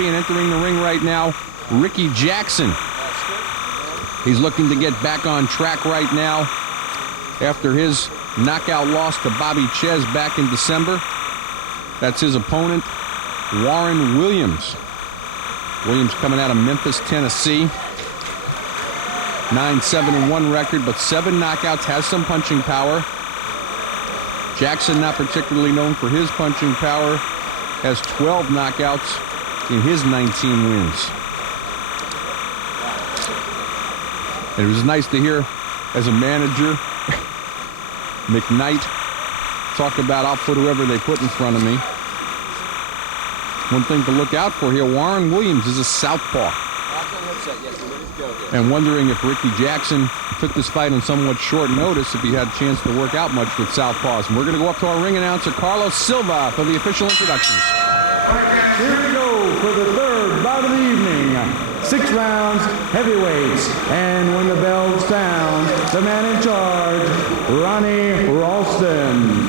champion entering the ring right now, Ricky Jackson. He's looking to get back on track right now after his knockout loss to Bobby Chez back in December. That's his opponent, Warren Williams. Williams coming out of Memphis, Tennessee. 9-7-1 record, but 7 knockouts, has some punching power. Jackson, not particularly known for his punching power, has 12 knockouts in his 19 wins. And it was nice to hear, as a manager, McKnight talk about, I'll put whoever they put in front of me. One thing to look out for here, Warren Williams is a southpaw. And wondering if Ricky Jackson took this fight on somewhat short notice, if he had a chance to work out much with southpaws. And we're going to go up to our ring announcer, Carlos Silva, for the official introductions. Here we go for the third bout of the evening. 6 rounds, heavyweights. And when the bell sounds, the man in charge, Ronnie Ralston.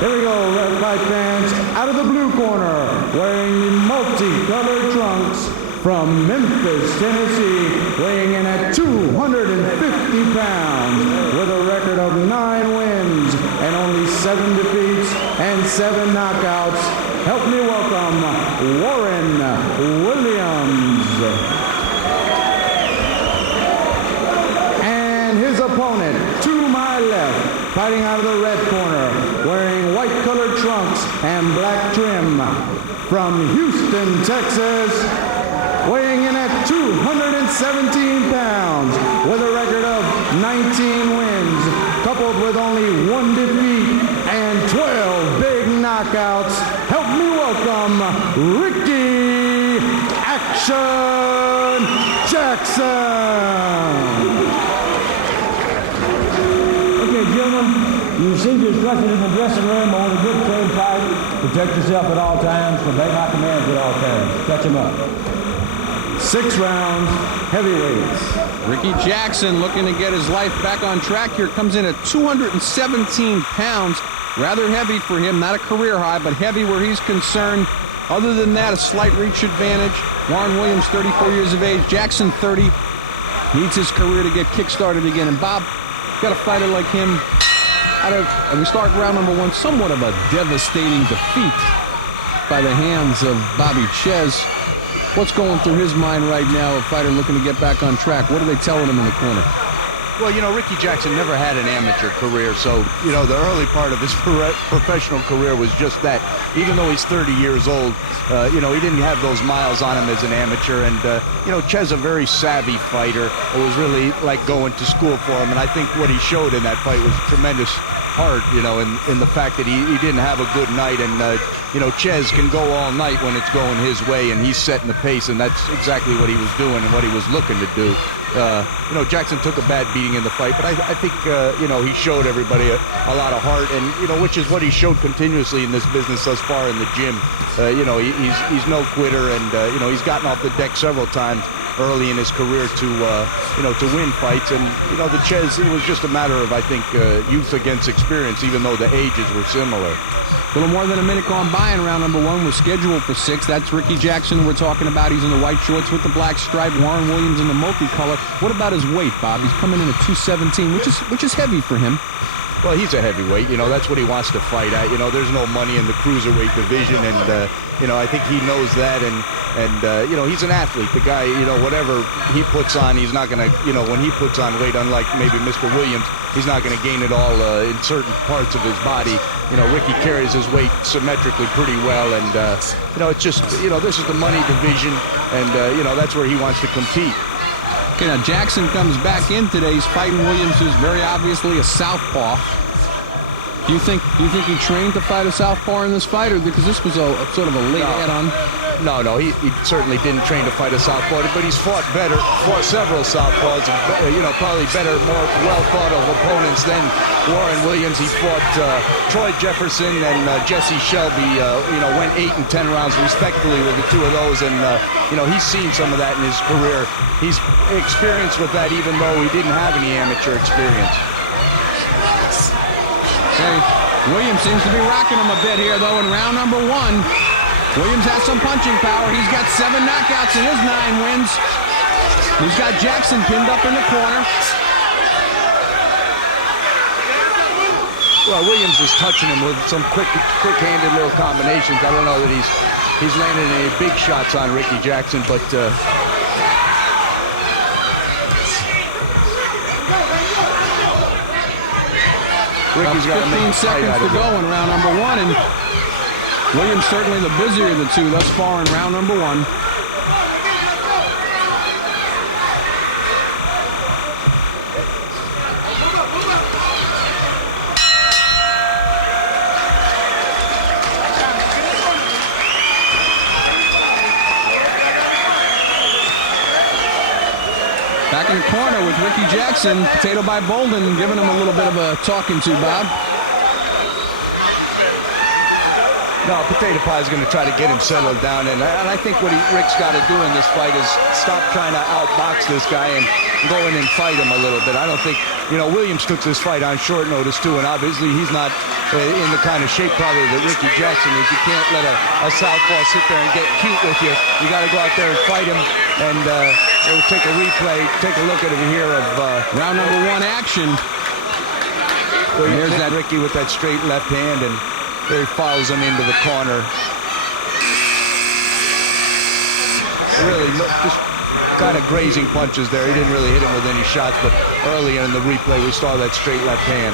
Here we go, red fight fans. Out of the blue corner, wearing the multicolored trunks, from Memphis, Tennessee, weighing in at 250 pounds, with a record of 9 wins and only 7 defeats and 7 knockouts. Help me welcome Warren Williams. And his opponent, to my left, fighting out of the red corner, wearing white-colored trunks and black trim, from Houston, Texas, weighing in at 217 pounds, with a record of 19 wins, coupled with only 1 defeat and 12 big knockouts. Help me welcome Ricky Action Jackson. Okay, gentlemen, you received your instructions in the dressing room on a good clean fight. Protect yourself at all times. Obey my commands at all times. Catch him up. 6 rounds, heavyweights. Ricky Jackson looking to get his life back on track here. Comes in at 217 pounds. Rather heavy for him. Not a career high, but heavy where he's concerned. Other than that, a slight reach advantage. Warren Williams, 34 years of age. Jackson, 30. Needs his career to get kick-started again. And Bob, got a fighter like him. And we start round number 1. Somewhat of a devastating defeat by the hands of Bobby Chez. What's going through his mind right now, a fighter looking to get back on track? What are they telling him in the corner? Well, you know, Ricky Jackson never had an amateur career, so, you know, the early part of his professional career was just that. Even though he's 30 years old, you know, he didn't have those miles on him as an amateur. And, you know, Chez, a very savvy fighter. It was really like going to school for him. And I think what he showed in that fight was tremendous heart, you know, in the fact that he didn't have a good night. And, you know, Chez can go all night when it's going his way, and he's setting the pace, and that's exactly what he was doing and what he was looking to do. You know, Jackson took a bad beating in the fight, but I think, you know, he showed everybody a lot of heart, and, you know, which is what he showed continuously in this business thus far in the gym. You know, he's no quitter, and, you know, he's gotten off the deck several times early in his career to, you know, to win fights. And, you know, the Chez, it was just a matter of, I think, youth against experience, even though the ages were similar. A little more than a minute gone by, and round number 1 was scheduled for 6. That's Ricky Jackson we're talking about. He's in the white shorts with the black stripe. Warren Williams in the multicolor. What about his weight, Bob? He's coming in at 217, which is heavy for him. Well, he's a heavyweight. You know, that's what he wants to fight at. You know, there's no money in the cruiserweight division, and, you know, I think he knows that, and you know, he's an athlete. The guy, you know, whatever he puts on, he's not going to, you know, when he puts on weight, unlike maybe Mr. Williams, he's not going to gain it all in certain parts of his body. You know, Ricky carries his weight symmetrically pretty well, and, you know, it's just, you know, this is the money division, and, you know, that's where he wants to compete. Okay, now Jackson comes back in today. He's fighting Williams, who's very obviously a southpaw. Do you think he trained to fight a southpaw in this fight, or because this was a sort of a late add-on? No, he certainly didn't train to fight a southpaw, but he's fought several southpaws, you know, probably better, more well-thought-of opponents than Warren Williams. He fought Troy Jefferson and Jesse Shelby, you know, went 8 and 10 rounds respectively with the two of those, and, you know, he's seen some of that in his career. He's experienced with that, even though he didn't have any amateur experience. Okay, Williams seems to be rocking him a bit here, though, in round number 1. Williams has some punching power. He's got 7 knockouts in his 9 wins. He's got Jackson pinned up in the corner. Well, Williams is touching him with some quick-handed little combinations. I don't know that he's landing any big shots on Ricky Jackson, but Ricky's got 15 seconds to go in round number 1, and Williams certainly the busier of the two thus far in round number 1. Back in the corner with Ricky Jackson, potato by Bolden, giving him a little bit of a talking to, Bob. No, Potato Pie is going to try to get him settled down, and I think what Rick's got to do in this fight is stop trying to outbox this guy and go in and fight him a little bit. I don't think, Williams took this fight on short notice too, and obviously he's not in the kind of shape probably that Ricky Jackson is. You can't let a southpaw sit there and get cute with you. You got to go out there and fight him, and we'll take a replay, take a look at it here of round number 1 action. Here's that Ricky with that straight left hand, and there he follows him into the corner. Really, just kind of grazing punches there. He didn't really hit him with any shots, but earlier in the replay, we saw that straight left hand.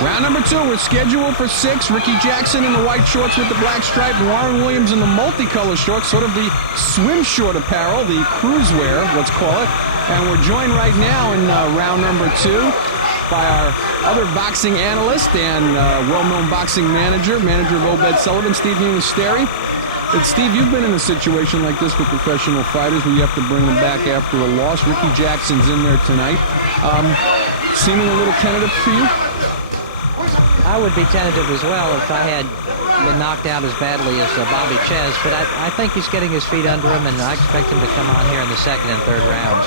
Round number 2, we're scheduled for 6. Ricky Jackson in the white shorts with the black stripe. Warren Williams in the multicolor shorts, sort of the swim short apparel, the cruise wear, let's call it. And we're joined right now in round number 2 by our other boxing analyst and well-known boxing manager of Obed Sullivan, Steve Munisteri. And Steve, you've been in a situation like this with professional fighters where you have to bring them back after a loss. Ricky Jackson's in there tonight. Seeming a little tentative for you? I would be tentative as well if I had been knocked out as badly as Bobby Chez, but I think he's getting his feet under him, and I expect him to come on here in the 2nd and 3rd rounds.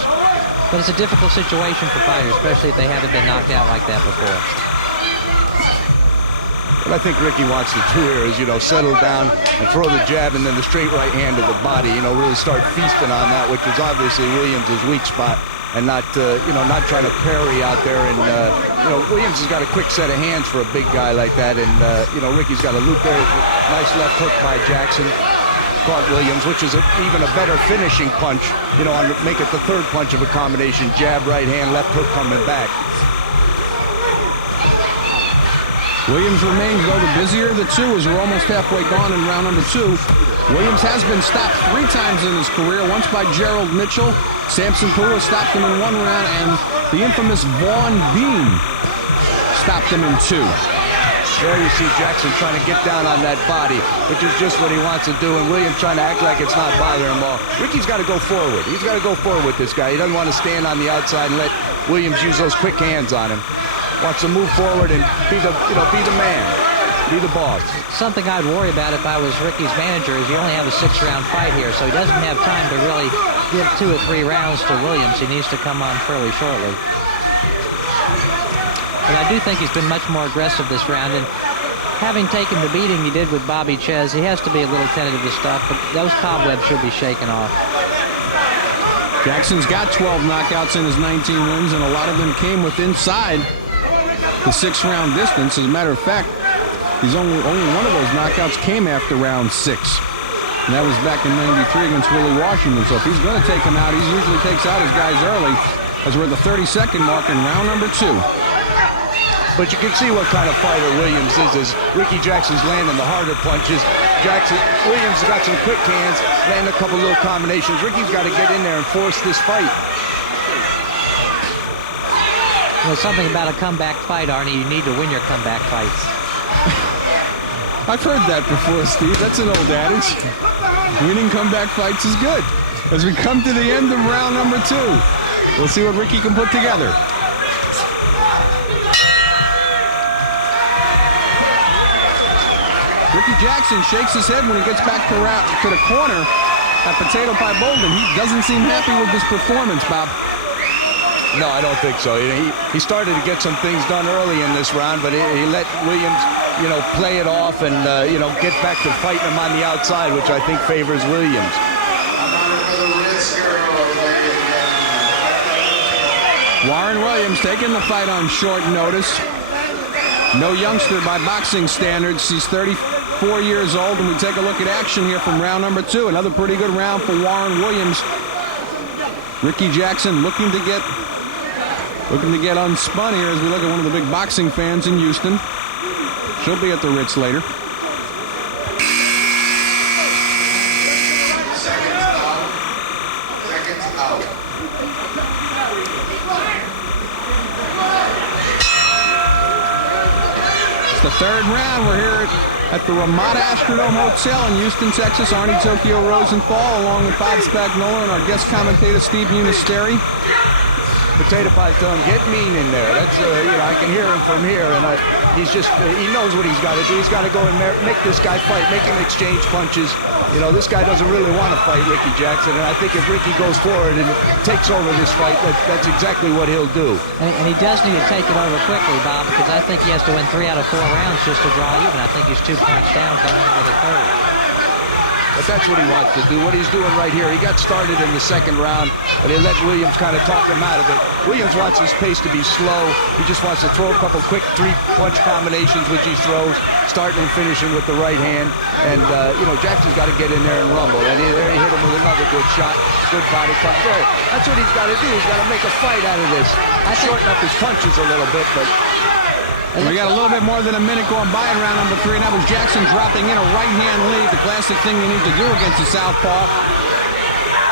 But it's a difficult situation for fighters, especially if they haven't been knocked out like that before. What I think Ricky wants to do here is, settle down and throw the jab and then the straight right hand to the body, really start feasting on that, which is obviously Williams' weak spot, and not trying to parry out there. And, Williams has got a quick set of hands for a big guy like that, and, Ricky's got a loop there. Nice left hook by Jackson. Caught Williams, which is even a better finishing punch, make it the 3rd punch of a combination. Jab, right hand, left hook coming back. Williams remains, though, the busier of the two as we're almost halfway gone in round number 2. Williams has been stopped 3 times in his career, once by Gerald Mitchell. Samson Pula stopped him in 1 round, and the infamous Vaughn Bean stopped him in 2. There you see Jackson trying to get down on that body, which is just what he wants to do, and Williams trying to act like it's not bothering him all. Ricky's got to go forward. He's got to go forward with this guy. He doesn't want to stand on the outside and let Williams use those quick hands on him. Wants to move forward and be the man, be the boss. Something I'd worry about if I was Ricky's manager is you only have a 6-round fight here, so he doesn't have time to really give 2 or 3 rounds to Williams. He needs to come on fairly shortly. But I do think he's been much more aggressive this round, and having taken the beating he did with Bobby Chez, he has to be a little tentative to stuff, but those cobwebs should be shaken off. Jackson's got 12 knockouts in his 19 wins, and a lot of them came with inside the 6-round distance. As a matter of fact, he's only one of those knockouts came after round 6. And that was back in '93 against Willie Washington. So if he's going to take him out, he usually takes out his guys early, as we're at the 32nd mark in round number 2. But you can see what kind of fighter Williams is. Ricky Jackson's landing the harder punches. Williams has got some quick hands, landing a couple little combinations. Ricky's got to get in there and force this fight. There's something about a comeback fight, Arnie. You need to win your comeback fights. I've heard that before, Steve. That's an old adage. Winning comeback fights is good. As we come to the end of round number 2, we'll see what Ricky can put together. Ricky Jackson shakes his head when he gets back to the corner at Potato Pie Bolden. He doesn't seem happy with his performance, Bob. No, I don't think so. He started to get some things done early in this round, but he let Williams you know, play it off and, you know, get back to fighting him on the outside, which I think favors Williams. Warren Williams taking the fight on short notice. No youngster by boxing standards. He's 34 years old, and we take a look at action here from round number 2. Another pretty good round for Warren Williams. Ricky Jackson looking to get unspun here as we look at one of the big boxing fans in Houston. She'll be at the Ritz later. It's the third round. We're here at the Ramada Astrodome Hotel in Houston, Texas. Arnie Tokyo Rosenthal along with Bob Spagnola and our guest commentator Steve Munisteri. Potato Pie's telling him, get mean in there. That's, you know, I can hear him from here, and he's just, he knows what he's got to do. He's got to go and make this guy fight, make him exchange punches. You know, this guy doesn't really want to fight Ricky Jackson, and I think if Ricky goes forward and takes over this fight, that's exactly what he'll do. And he does need to take it over quickly, Bob, because I think he has to win 3 out of 4 rounds just to draw even. I think he's 2 points down coming into the third. But that's what he wants to do, what he's doing right here. He got started in the second round, but he let Williams kind of talk him out of it. Williams wants his pace to be slow. He just wants to throw a couple quick 3-punch combinations, which he throws, starting and finishing with the right hand. And, you know, Jackson's got to get in there and rumble. And there he hit him with another good shot, good body punch. There, that's what he's got to do. He's got to make a fight out of this. Shorten up his punches a little bit, but... We got a little bit more than a minute going by in round number 3, and that was Jackson dropping in a right-hand lead, the classic thing you need to do against the southpaw.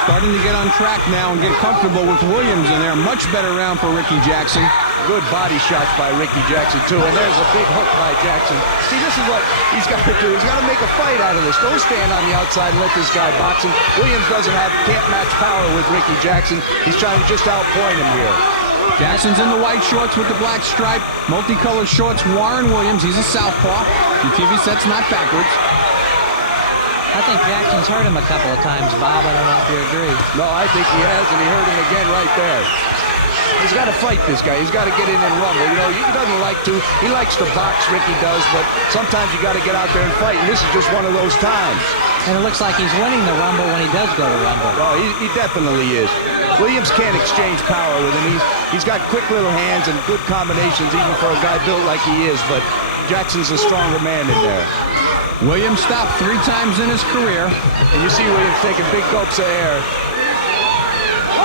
Starting to get on track now and get comfortable with Williams in there. Much better round for Ricky Jackson. Good body shots by Ricky Jackson, too. And there's a big hook by Jackson. See, this is what he's got to do. He's got to make a fight out of this. Don't stand on the outside and let this guy box him. Williams can't match power with Ricky Jackson. He's trying to just outpoint him here. Jackson's in the white shorts with the black stripe, multicolored shorts. Warren Williams, he's a southpaw. Your TV set's not backwards. I think Jackson's hurt him a couple of times, Bob. I don't know if you agree. No, I think he has, and he hurt him again right there. He's got to fight this guy. He's got to get in and rumble. You know, he doesn't like to. He likes to box, Ricky does, but sometimes you got to get out there and fight, and this is just one of those times. And it looks like he's winning the rumble when he does go to rumble. Oh, he definitely is. Williams can't exchange power with him. He's got quick little hands and good combinations, even for a guy built like he is, but Jackson's a stronger man in there. Williams stopped 3 times in his career. And you see Williams taking big gulps of air.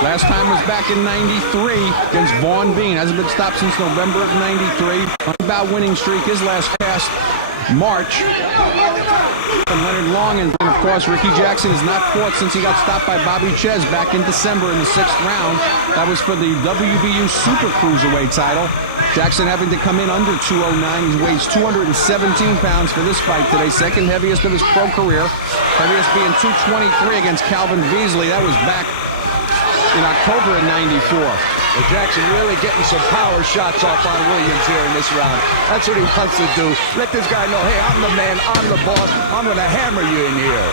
Last time was back in 93 against Vaughn Bean. Hasn't been stopped since November of 93. Unbound winning streak, his last past March. And Leonard Long, and of course Ricky Jackson has not fought since he got stopped by Bobby Ches back in December in the 6th round. That was for the WBU Super Cruiserweight title. Jackson having to come in under 209. He weighs 217 pounds for this fight today, second heaviest of his pro career. Heaviest being 223 against Calvin Beasley. That was back in October of 94. But Jackson really getting some power shots off on Williams here in this round. That's what he wants to do. Let this guy know, hey, I'm the man, I'm the boss, I'm going to hammer you in here.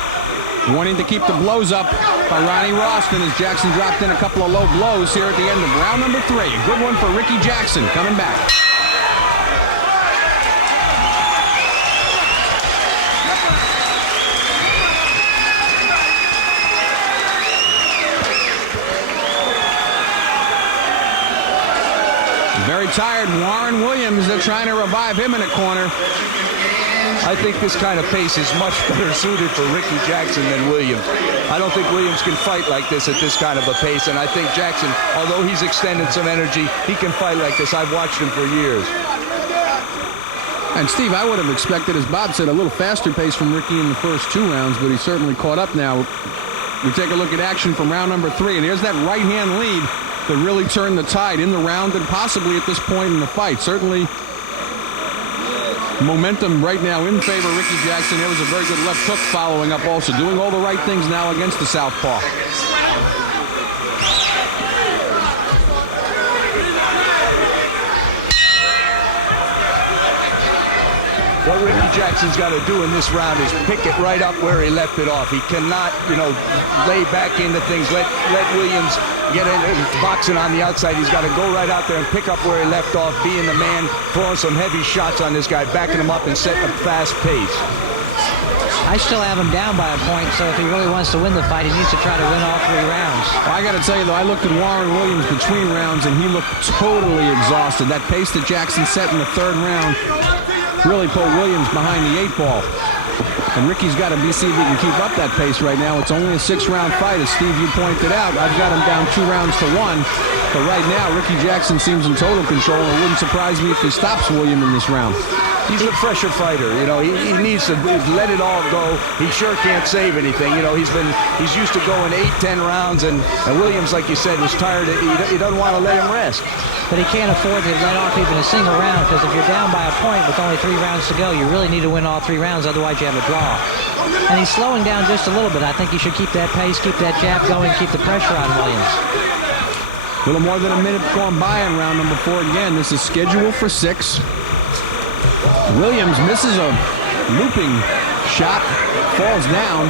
Wanting to keep the blows up by Ronnie Ralston as Jackson dropped in a couple of low blows here at the end of round number 3. A good one for Ricky Jackson coming back. Very tired Warren Williams. They're trying to revive him in a corner. I think this kind of pace is much better suited for Ricky Jackson than Williams. I don't think Williams can fight like this at this kind of a pace, and I think Jackson, although he's extended some energy, he can fight like this. I've watched him for years. And Steve, I would have expected, as Bob said, a little faster pace from Ricky in the first 2 rounds, but he's certainly caught up now. We take a look at action from round number 3, and here's that right-hand lead that really turned the tide in the round and possibly at this point in the fight. Certainly momentum right now in favor of Ricky Jackson. There was a very good left hook following up also. Doing all the right things now against the southpaw. What Ricky Jackson's got to do in this round is pick it right up where he left it off. He cannot, lay back into things. Let Williams get in boxing on the outside. He's got to go right out there and pick up where he left off, being the man, throwing some heavy shots on this guy, backing him up and setting a fast pace. I still have him down by a point, so if he really wants to win the fight, he needs to try to win all 3 rounds. Well, I got to tell you, though, I looked at Warren Williams between rounds, and he looked totally exhausted. That pace that Jackson set in the 3rd round really put Williams behind the 8 ball. And Ricky's got to see if he can keep up that pace right now. It's only a 6-round fight, as Steve, you pointed out. I've got him down 2 rounds to 1. But right now, Ricky Jackson seems in total control, and it wouldn't surprise me if he stops William in this round. He's a fresher fighter. He needs to let it all go. He sure can't save anything. He's used to going 8-10 rounds, and Williams, like you said, was tired. He doesn't want to let him rest. But he can't afford to let off even a single round, because if you're down by a point with only 3 rounds to go, you really need to win all 3 rounds, otherwise you have a draw. And he's slowing down just a little bit. I think he should keep that pace, keep that jab going, keep the pressure on Williams. A little more than a minute gone by in round number 4. Again, this is scheduled for 6. Williams misses a looping shot, falls down,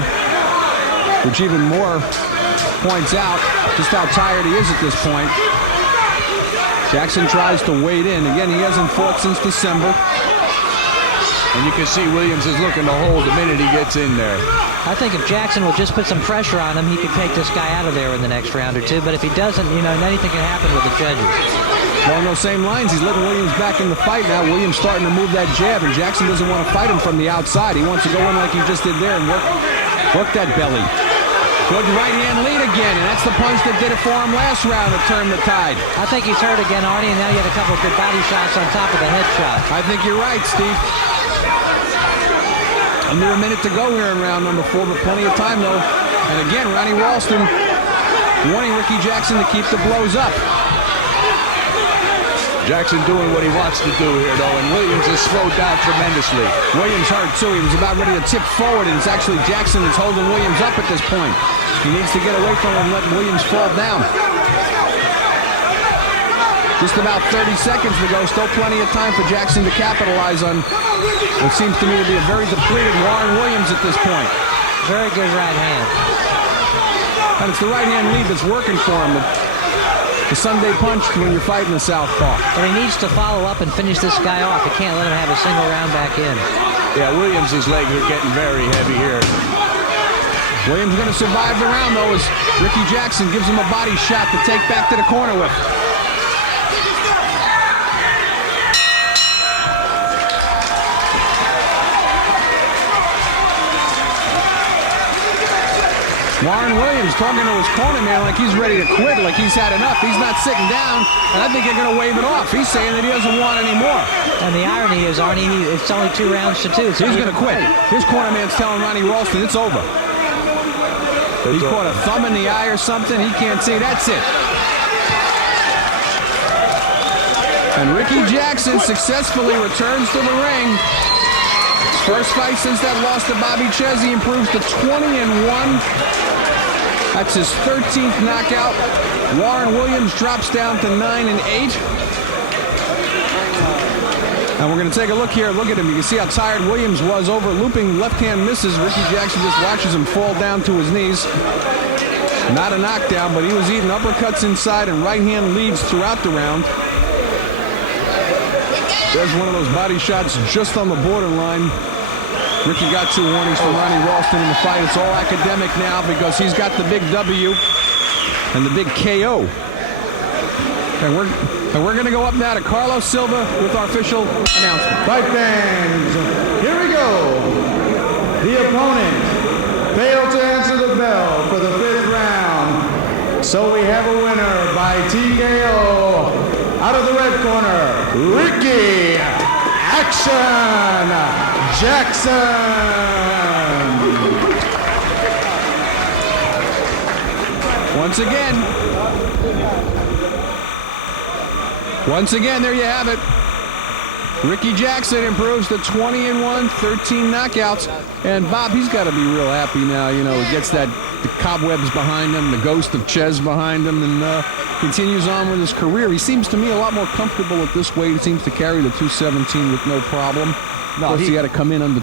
which even more points out just how tired he is at this point. Jackson tries to wade in. Again, he hasn't fought since December. And you can see Williams is looking to hold the minute he gets in there. I think if Jackson will just put some pressure on him, he could take this guy out of there in the next round or 2. But if he doesn't, anything can happen with the judges. Along those same lines, he's letting Williams back in the fight now. Williams starting to move that jab, and Jackson doesn't want to fight him from the outside. He wants to go in like he just did there and work that belly. Good right-hand lead again, and that's the punch that did it for him last round to turn the tide. I think he's hurt again, Arnie, and now you had a couple of good body shots on top of the head shot. I think you're right, Steve. Under a minute to go here in round number 4, but plenty of time, though. And again, Ronnie Ralston warning Ricky Jackson to keep the blows up. Jackson doing what he wants to do here, though, and Williams has slowed down tremendously. Williams hurt, too. He was about ready to tip forward, and it's actually Jackson that's holding Williams up at this point. He needs to get away from him and let Williams fall down. Just about 30 seconds to go. Still plenty of time for Jackson to capitalize on what seems to me to be a very depleted Warren Williams at this point. Very good right hand. And it's the right-hand lead that's working for him. The Sunday punch when you're fighting the southpaw. And he needs to follow up and finish this guy off. He can't let him have a single round back in. Yeah, Williams' legs are getting very heavy here. Williams going to survive the round, though, as Ricky Jackson gives him a body shot to take back to the corner with. Warren Williams talking to his corner man like he's ready to quit, like he's had enough. He's not sitting down, and I think they're going to wave it off. He's saying that he doesn't want any more. And the irony is, Arnie, it's only 2 rounds to 2. So he's going to quit. His corner man's telling Ronnie Ralston it's over. He caught a thumb in the eye or something. He can't see. That's it. And Ricky Jackson successfully returns to the ring. First fight since that loss to Bobby Ches. He improves to 20-1. That's his 13th knockout. Warren Williams drops down to 9-8. And we're going to take a look here. Look at him. You can see how tired Williams was over looping left-hand misses. Ricky Jackson just watches him fall down to his knees. Not a knockdown, but he was eating uppercuts inside and right-hand leads throughout the round. There's one of those body shots just on the borderline. Ricky got 2 warnings from Ronnie Ralston in the fight. It's all academic now because he's got the big W and the big KO. And we're going to go up now to Carlos Silva with our official announcement. Fight fans, here we go. The opponent failed to answer the bell for the 5th round. So we have a winner by TKO. Out of the red corner, Ricky Action Jackson. Once again, there you have it. Ricky Jackson improves to 20-1, 13 knockouts. And Bob, he's got to be real happy now. You know, he gets the cobwebs behind him, the ghost of Ches behind him, and continues on with his career. He seems to me a lot more comfortable at this weight. He seems to carry the 217 with no problem. Of course, you got to come in on the